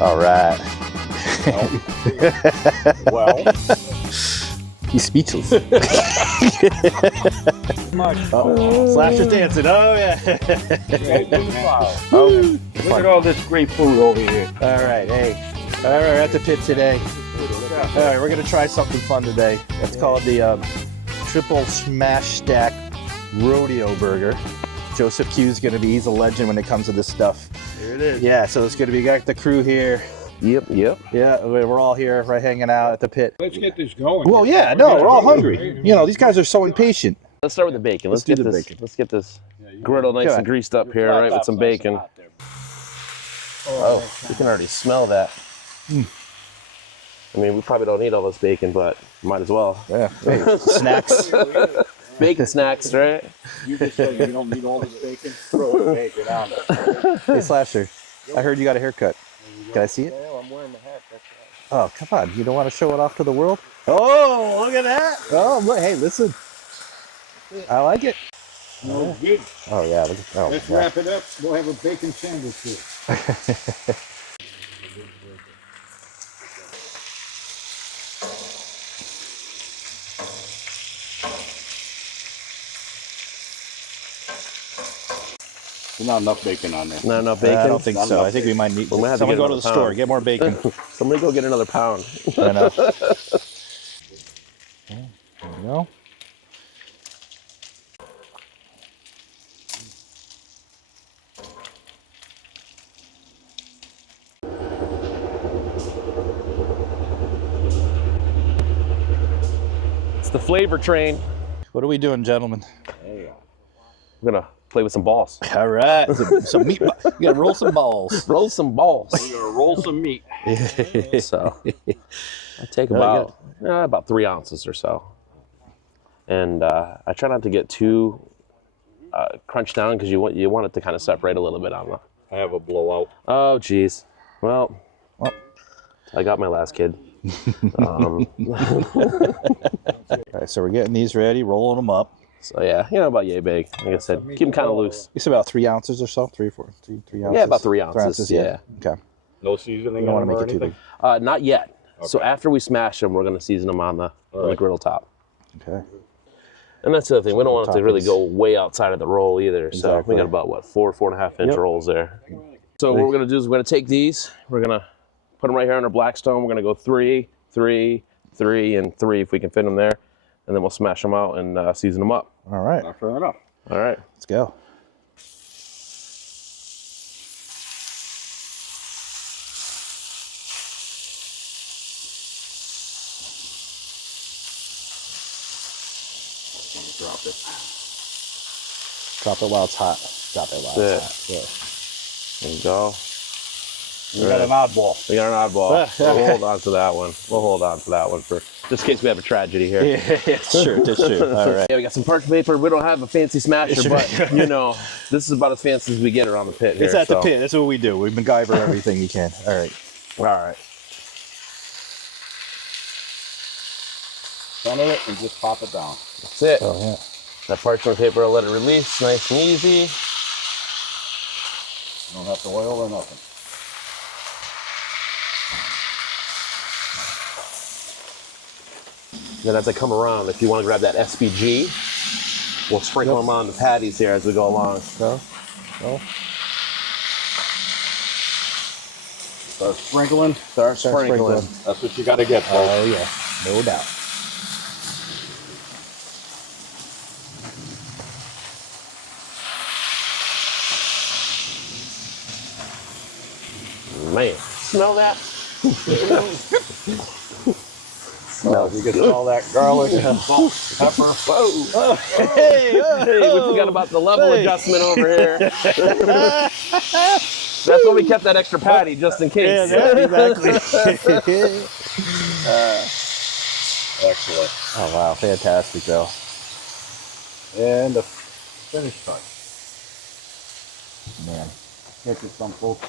All right. Well, he's speechless. Slasher's dancing. Oh yeah. look at all this great food over here. All right. Hey. All right. We're at the pit today. All right. We're gonna try something fun today. It's called the triple smash stack rodeo burger. Joseph Q's gonna be. He's a legend when it comes to this stuff. Here it is. Yeah. So it's gonna be got the crew here. Yep. Yeah, we're all here, right, hanging out at the pit. Let's get this going. Well, yeah, no, we're all hungry. You know, these guys are so impatient. Let's start with the bacon. Let's get this. Let's get this griddle nice and greased up here, right, with some bacon. Oh, you can already smell that. I mean, we probably don't need all this bacon, but might as well. Yeah. Hey, snacks. Bacon snacks, right? You just said you don't need all this bacon. Throw the bacon on it. Hey, Slasher, I heard you got a haircut. Can I see it? Well, I'm wearing the hat. That's right. Oh, come on. You don't want to show it off to the world? Oh, look at that. Oh, look. Hey, listen. I like it. No good. Oh, yeah. Look, oh, Let's yeah. wrap it up. We'll have a bacon sandwich here. There's not enough bacon on there. Not enough bacon? I don't think so. I think we might need. We'll have to someone get go to the another store, pound. get more bacon. Somebody go get another pound. I know. There we go. It's the flavor train. What are we doing, gentlemen? We're gonna play with some balls. All right. Some meat. You gotta roll some balls. Roll some balls. We're gonna roll some meat. So I take about 3 ounces or so, and I try not to get too crunched down because you want it to kind of separate a little bit on the. I have a blowout. Oh geez, well, I got my last kid. All right, so we're getting these ready, rolling them up. So yeah, about yay big. Like I said, keep them kind of loose. It's about 3 ounces or so, 3 or 4, 3 ounces. Yeah, about 3 ounces. Yeah. Okay. No seasoning. You don't want to make it too big. Not yet. Okay. So after we smash them, we're gonna season them on the griddle top. Okay. And that's the other thing. We don't want it to really go way outside of the roll either. So we got about, what, 4.5 inch rolls there. So what we're going to do is we're going to take these. We're going to put them right here on our Blackstone. We're going to go 3, 3, 3, and 3 if we can fit them there. And then we'll smash them out and season them up. All right. Fair enough. All right. Let's go. Drop it. Drop it while it's hot. Drop it while it's hot. Yeah. There you go. We got an oddball. We got an oddball. We'll hold on to that one. We'll hold on to that one for just in case we have a tragedy here. Yeah, that's true. That's true. All right. Yeah, we got some parchment paper. We don't have a fancy smasher, but this is about as fancy as we get around the pit here. It's at the pit. That's what we do. We MacGyver everything we can. All right. All right. Center it and just pop it down. That's it. Oh, yeah. That parchment paper will let it release nice and easy. You don't have to oil or nothing. Then as I come around, if you want to grab that SPG, we'll sprinkle them on the patties here as we go along. Go. Go. Start sprinkling. Start sprinkling. That's what you got to get, folks. Oh, yeah. No doubt. Man, smell that? You get all that garlic and salt, pepper. Whoa. Hey, we forgot about the level adjustment over here. That's why we kept that extra patty, just in case. Yeah, exactly. Excellent. Oh, wow. Fantastic, though. And the finish touch. Man. Get you some, folks.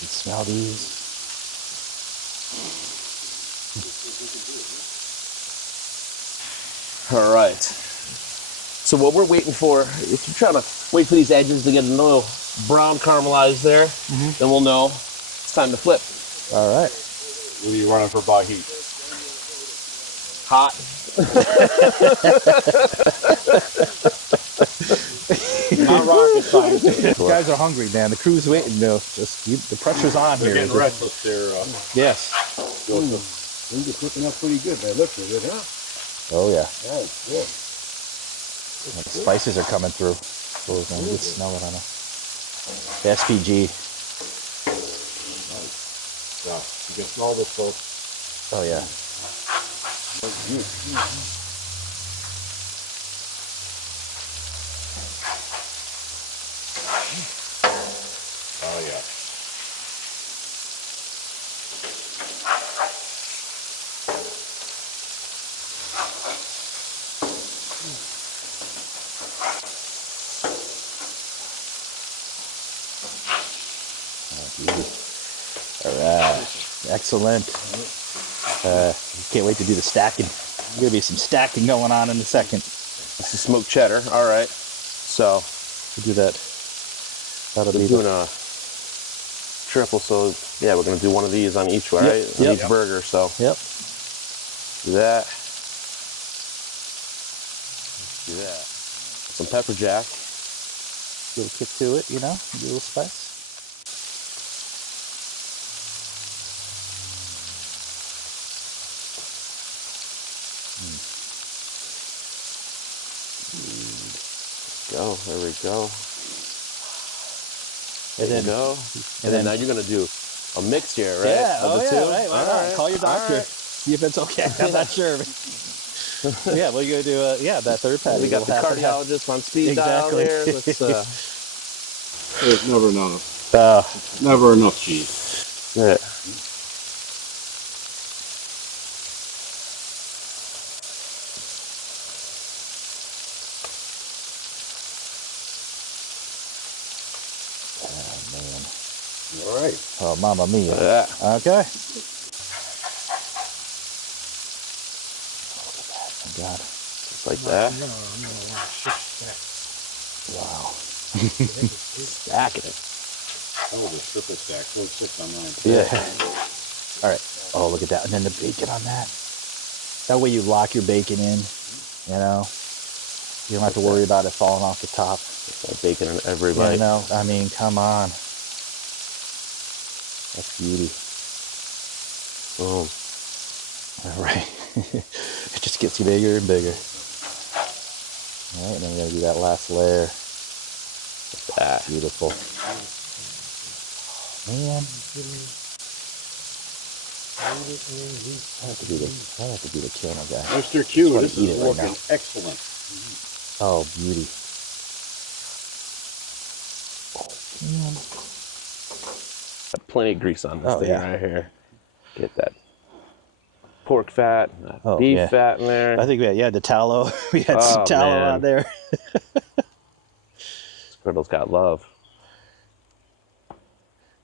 You smell these. All right. So what we're waiting for, if you're trying to wait for these edges to get a little brown caramelized there, then we'll know it's time to flip. All right. What are you running for by heat? Hot. Not rocket science. These guys are hungry, man. The crew's waiting, though. The pressure's on They're here. getting restless there. Yes. Things are cooking up pretty good. They look for it, huh? Oh, yeah. Oh, good. The spices are coming through. Oh, man, you can smell it on it. The SPG. Yeah, you can smell this, folks. Oh, yeah. Oh, yeah. All right. Excellent. Can't wait to do the stacking. There's going to be some stacking going on in a second. This is smoked cheddar. All right. So We'll do that. That'll we're be doing a triple. So yeah, we're gonna do one of these on each, right? On each burger. So Yep. do that. Do that. Some pepper jack. Little kick to it, you know? A little spice. Go. There we go. And then go. And then now you're gonna do a mix here, right? Yeah, Of the two? right. Why not? Call your doctor. See if it's okay. I'm not sure. Yeah, well, you're gonna do that third patty. We got the cardiologist on speed dial here. Let's, There's never enough. Never enough cheese. yeah. All right. Oh, mamma mia. Yeah. Okay. Oh, God. Just like that. I'm gonna want 6 stacks. Wow. Stacking it. That was a triple stack. 6 on mine. Yeah. All right. Oh, look at that. And then the bacon on that. That way you lock your bacon in, you know. You don't have to worry about it falling off the top. That bacon in every bite. You know, I mean, come on. That's beauty. Boom. All right. It just gets bigger and bigger. All right, and then we're going to do that last layer. That. Beautiful. Man. I have to be the camera guy. Mr. Q, wanna this eat is it right working now. excellent. Oh, beauty. Man. Got plenty of grease on this Oh, thing yeah. right here. Get that pork fat, that Oh, beef yeah. fat in there. I think we had the tallow. We had some Oh, tallow man. on there. Squirtle's got love.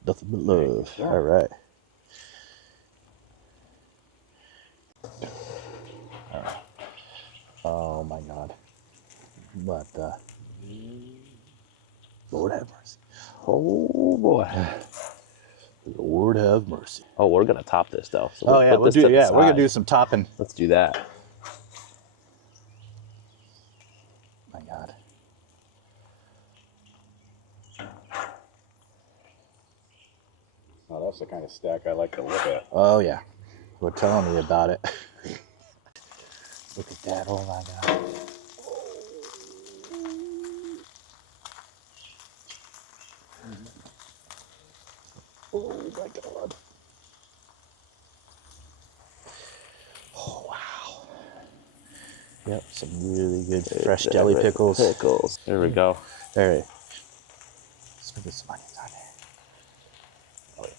Nothing but love. All right. All right. Oh my God. What the? Lord have mercy. Oh boy. Lord have mercy. Oh, we're gonna top this though. So Oh yeah, put we'll this do. to the Yeah, we're gonna side. do some topping. Let's do that. My God. Oh, that's the kind of stack I like to look at. Oh yeah. We're telling me about it. Look at that. Oh my God. Oh my God. Oh wow. Yep, some really good fresh jelly pickles. Pickles. There we go. All right. Let's put some onions on there. Oh yeah.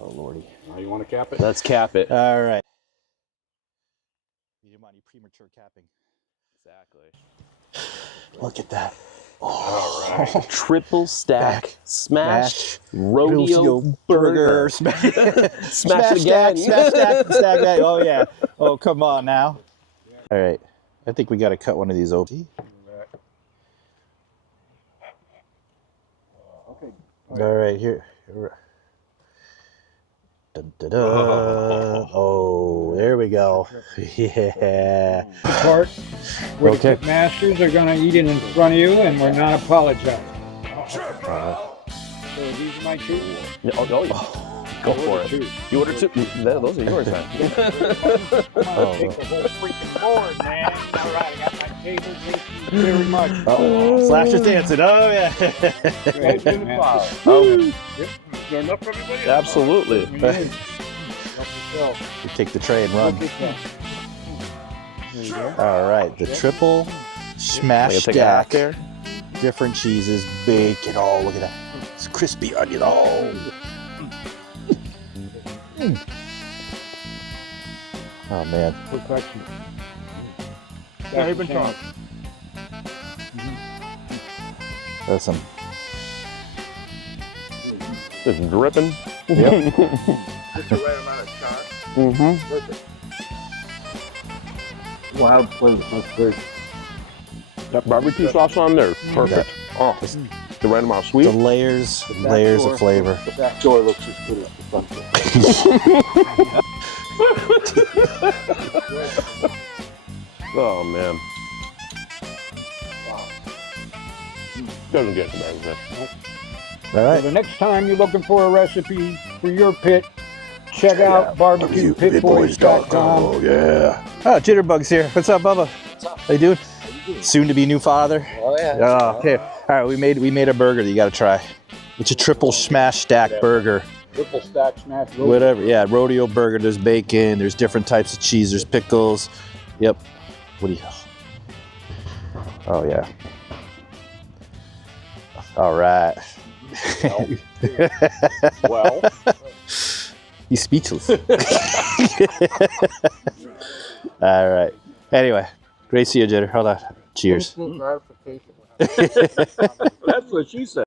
Oh lordy. Now you want to cap it? Let's cap it. All right. You didn't want any premature capping. Exactly. Look at that. Oh, triple stack smash Rodeo rodeo burger. burger. Smash Smash it again. Smash stack. Oh yeah. Oh come on now. All right. I think we got to cut one of these open. Okay. All right, here. Dun, dun, dun. Oh, there we go. Yeah. The part where the pit masters are going to eat it in front of you, and we're not apologizing. So these are my two. Yeah, go for it. You ordered two. Those are yours, man. I'm going to take the whole freaking board, man. All right, I got my table. Thank you very much. Slash is dancing. Oh, yeah. Great, man. Oh, Is there enough for everybody? absolutely. You take the tray and run. There you go. All right, the triple smash Take a half stack. there. Different cheeses, bacon. Oh, look at that. It's crispy onion. Oh. Oh, man. Perfection. Yeah, even Tom. That's some. Just dripping. Yep. Just the right amount of char. Mm-hmm. Perfect. Wild flavor. That's great. That barbecue sauce on there, perfect. Oh, the right amount of sweet. The layers of flavor. The back door looks as good as the front door. Oh man. Doesn't get better than that. All So right. the next time you're looking for a recipe for your pit, check out barbecuepitboys.com. Oh, yeah. Oh, Jitterbug's here. What's up, Bubba? What's up? How you doing? Soon to be new father. Oh, yeah. Oh, okay. All right, we made a burger that you got to try. It's a triple smash stack burger. Triple stack smash. Whatever. Yeah, rodeo burger. There's bacon. There's different types of cheese. There's pickles. Yep. What do you? Oh yeah. All right. Well. He's speechless. All right. Anyway, great to see you, Jitter. Hold on. Cheers. Gratification. That's what she said.